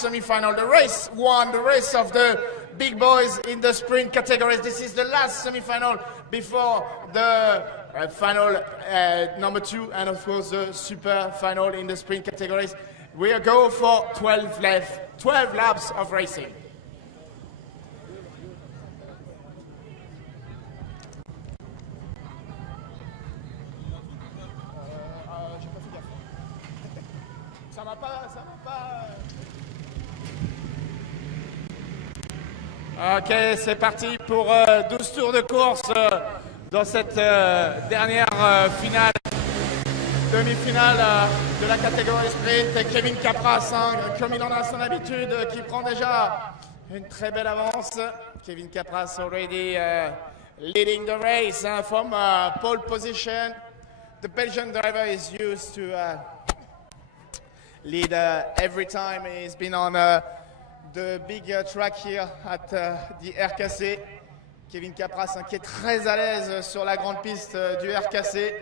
semi-final. The race won, the race of the big boys in the sprint categories. This is the last semi-final before the final number 2 and of course the super final in the sprint categories. We go for 12 laps of racing. Ok, c'est parti pour 12 tours de course dans cette dernière finale, demi-finale de la catégorie sprint. Kevin Capras, comme il en a son habitude, qui prend déjà une très belle avance. Kevin Capras already leading the race from pole position. The Belgian driver is used to lead every time he's been on the big track here at the RKC. Kevin Capras qui est très à l'aise sur la grande piste du RKC,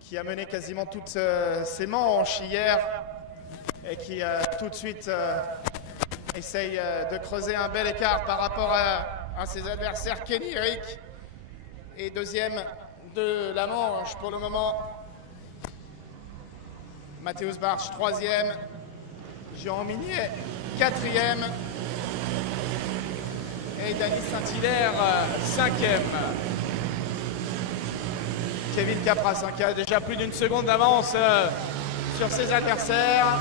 qui a mené quasiment toutes ses manches hier et qui tout de suite essaye de creuser un bel écart par rapport à ses adversaires. Kenny Eric est deuxième de la manche pour le moment. Matthäus Bartsch troisième. Jean Minier quatrième. Et Dany Saint-Hilaire cinquième. Kevin Capras qui a déjà plus d'une seconde d'avance sur ses adversaires.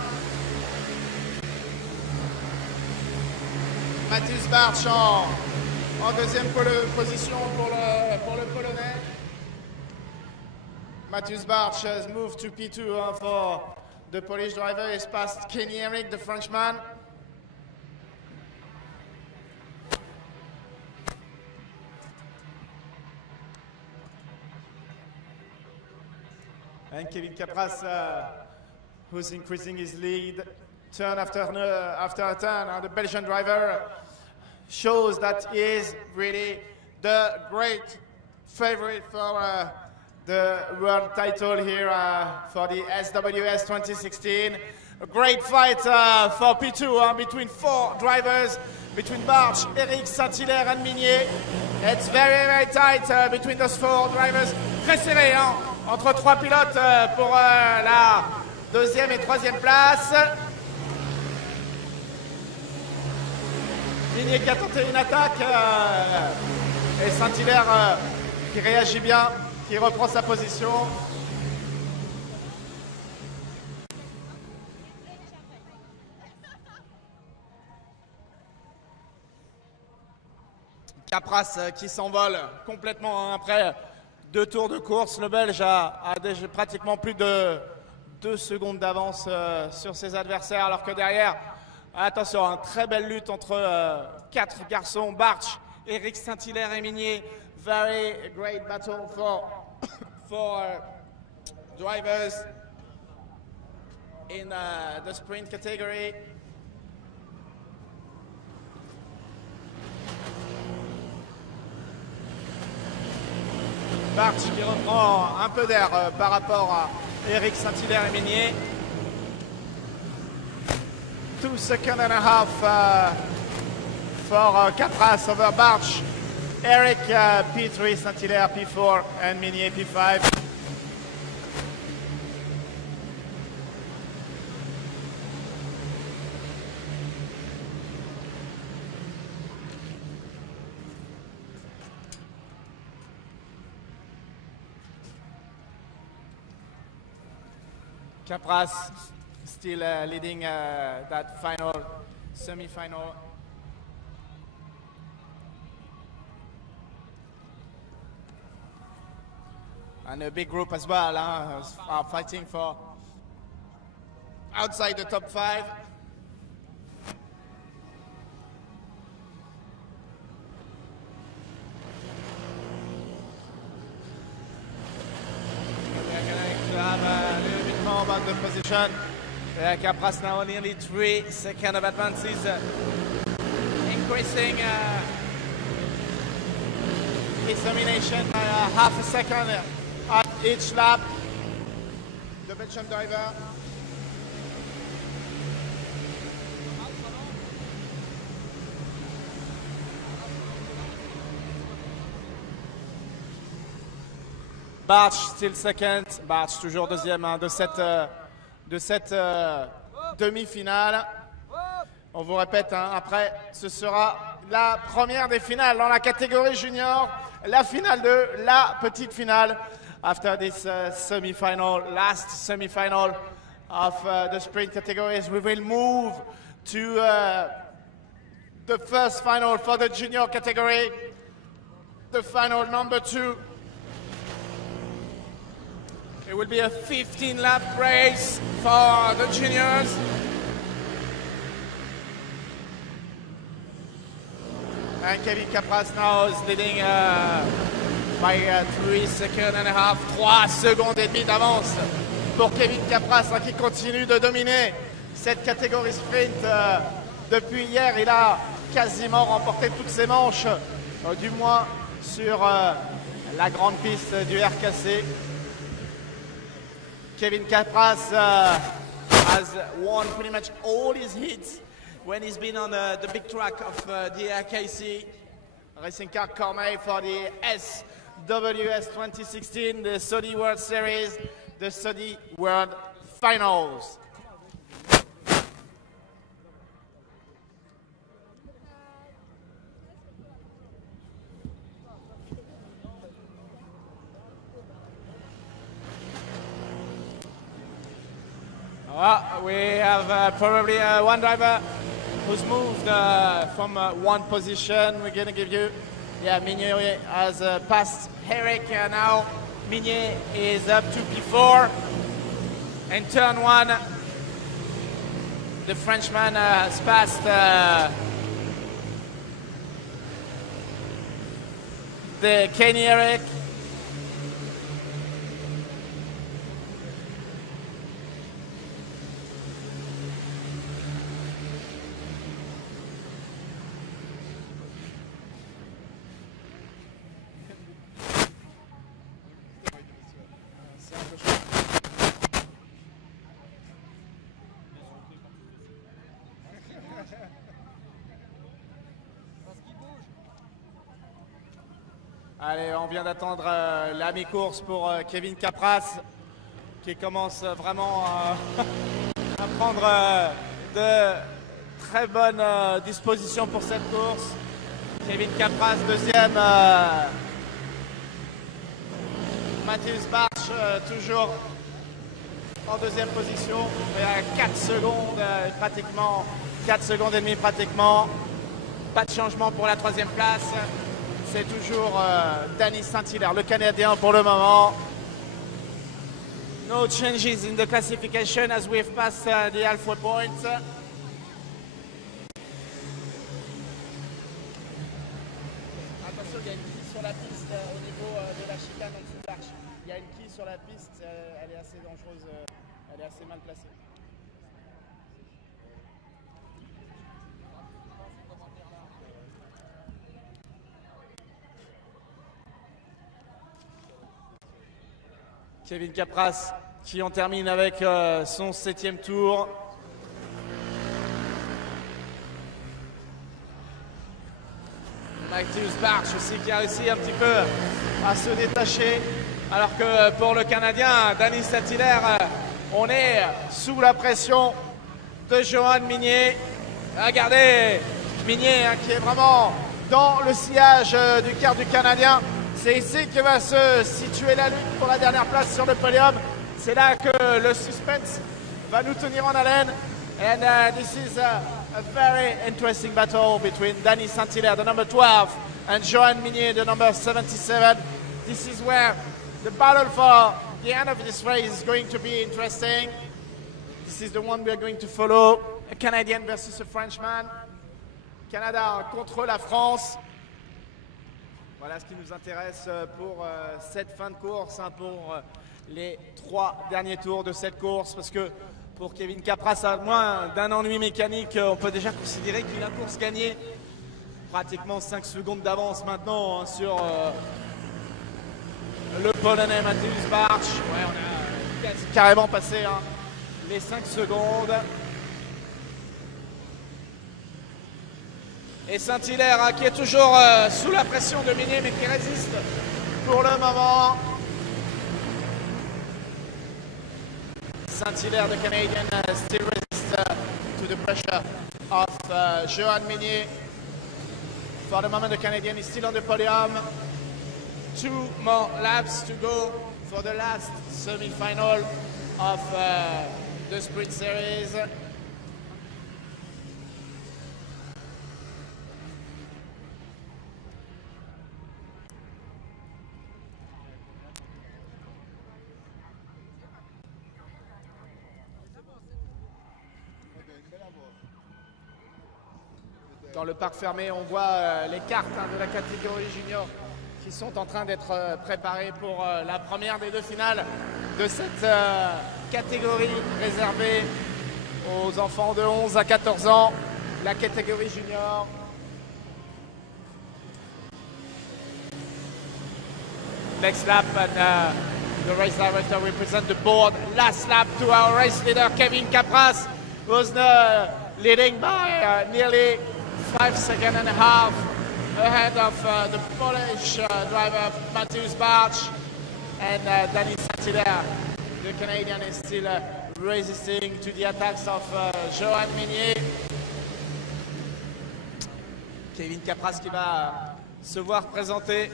Matthäus Bartsch en deuxième position pour le Polonais. Matthäus Bartsch has moved to P2 for the Polish driver. He's passed Kenny Eric, the Frenchman. And Kevin Capras, who's increasing his lead turn after turn. The Belgian driver shows that he is really the great favorite for the world title here for the SWS 2016. A great fight for P2 between 4 drivers, between Bartsch, Eric, Saint-Hilaire and Minier. It's very, very tight between those 4 drivers. Très serré entre 3 pilotes pour la deuxième et troisième place. Minier qui a tenté une attaque et Saint-Hilaire qui réagit bien, qui reprend sa position. Capras qui s'envole complètement après 2 tours de course. Le Belge a déjà pratiquement plus de 2 secondes d'avance sur ses adversaires, alors que derrière, attention, une très belle lutte entre 4 garçons, Bartsch, Eric, Saint-Hilaire et Minier. Very great battle for drivers in the sprint category. Bartsch qui reprend un peu d'air par rapport à Eric, Saint-Hilaire et Minier. 2 seconds and a half for Capras over Bartsch. Eric P3, Saint-Hilaire P4 and Minier P5. Capras still leading that final semi-final. And a big group as well are fighting for outside the top 5. They're going to have a little bit more about the position. Capras now nearly 3 seconds of advance. He's increasing his domination by half a second at each lap. The Belgian driver. Barch still second. Barch toujours deuxième hein, de cette demi-finale. On vous répète, hein, après, ce sera la première des finales dans la catégorie junior, la finale de la petite finale. After this semi-final, last semi-final of the sprint categories, we will move to the first final for the junior category, the final number 2. It will be a 15-lap race for the juniors. And Kevin Capras now is leading by 3 seconds and a half. 3 secondes et demie d'avance pour Kevin Capras hein, qui continue de dominer cette catégorie sprint. Depuis hier, il a quasiment remporté toutes ses manches, du moins sur la grande piste du RKC. Kevin Capras has won pretty much all his hits when he's been on the big track of the RKC. Racing car Cormeil for the SWS 2016, the Saudi World Series, the Saudi World Finals. We have probably one driver who's moved from one position. We're going to give you, yeah, Minier has passed Eric now. Minier is up to P4. And turn 1, the Frenchman has passed the Kenny Eric. Allez, on vient d'attendre la mi-course pour Kevin Capras qui commence vraiment à prendre de très bonnes dispositions pour cette course. Kevin Capras deuxième. Mathieu Barch toujours en deuxième position. Mais à 4 secondes pratiquement, 4 secondes et demie pratiquement. Pas de changement pour la troisième place. C'est toujours Danny Saint-Hilaire, le Canadien pour le moment. No changes in the classification as we've passed the halfway point. Attention, il y a une quille sur la piste au niveau de la chicane en dessous de l'arche. Il y a une quille sur la piste, elle est assez dangereuse, elle est assez mal placée. Kevin Capras qui en termine avec son 7e tour. Mathieu Barch aussi qui a réussi un petit peu à se détacher. Alors que pour le Canadien, Danny Saint-Hilaire, on est sous la pression de Johan Minier. Regardez Minier hein, qui est vraiment dans le sillage du quart du Canadien. C'est ici que va se situer la lutte pour la dernière place sur le podium. C'est là que le suspense va nous tenir en haleine. And this is a very interesting battle between Danny Saint-Hilaire, the number 12, and Johan Minier, the number 77. This is where the battle for the end of this race is going to be interesting. This is the one we are going to follow. A Canadian versus a Frenchman. Canada contre la France. Voilà ce qui nous intéresse pour cette fin de course, hein, pour les 3 derniers tours de cette course, parce que pour Kevin Capras, à moins d'un ennui mécanique, on peut déjà considérer qu'il a la course gagnée. Pratiquement 5 secondes d'avance maintenant hein, sur le Polonais Mathieu Barch. Ouais, on a carrément passé hein, les 5 secondes. Et Saint-Hilaire hein, qui est toujours sous la pression de Minier mais qui résiste pour le moment. Saint-Hilaire, the Canadian, still resists to the pressure of Johan Minier. For the moment, the Canadian is still on the podium. 2 more laps to go for the last semi-final of the Sprint Series. Dans le parc fermé, on voit les cartes de la catégorie junior qui sont en train d'être préparées pour la première des 2 finales de cette catégorie réservée aux enfants de 11 à 14 ans, la catégorie junior. Next lap, and the race director will present the board. Last lap to our race leader, Kevin Capras, who's leading by nearly 5 seconds and a half ahead of the Polish driver Mateusz Bartsch, and Dani Saint-Hilaire, the Canadian, is still resisting to the attacks of Johan Minier. Kevin Capras qui va se voir présenter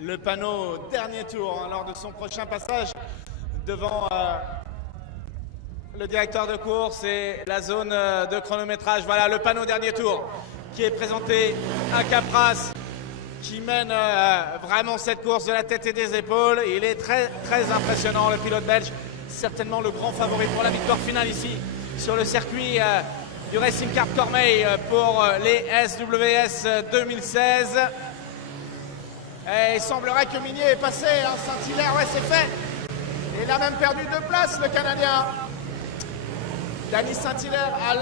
le panneau dernier tour lors de son prochain passage devant le directeur de course et la zone de chronométrage. Voilà le panneau dernier tour qui est présenté à Capras, qui mène vraiment cette course de la tête et des épaules. Il est très impressionnant, le pilote belge, certainement le grand favori pour la victoire finale ici sur le circuit du Racing Kart Cormeilles pour les SWS 2016. Et il semblerait que Minier est passé, hein, Saint-Hilaire, ouais, c'est fait. Il a même perdu 2 places, le Canadien. Dani Saint-Hilaire has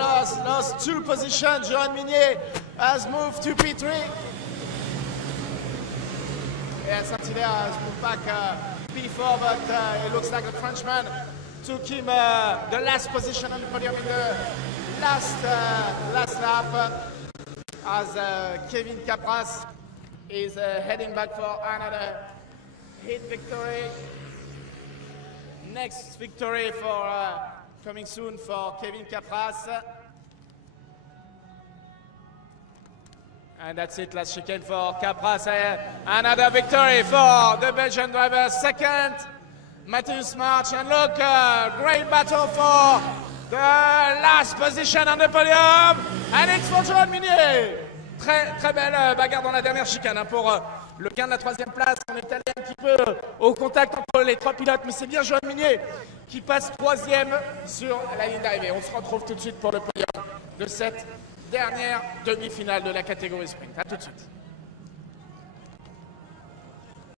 lost 2 positions. Johan Minier has moved to P3. Yeah, Saint-Hilaire has moved back P4, but it looks like the Frenchman took him the last position on the podium in the last lap, as Kevin Capras is heading back for another heat victory. Next victory for coming soon for Kevin Capras. And that's it, last chicane for Capras. Another victory for the Belgian driver. Second, Mateusz Bartsch. And look, great battle for the last position on the podium. And it's for Johan Minier. Très belle bagarre dans la dernière chicane pour le gain de la 3e place. On est allé un petit peu au contact entre les 3 pilotes, mais c'est bien Johan Minier qui passe 3e sur la ligne d'arrivée. On se retrouve tout de suite pour le podium de cette dernière demi-finale de la catégorie sprint. A tout de suite.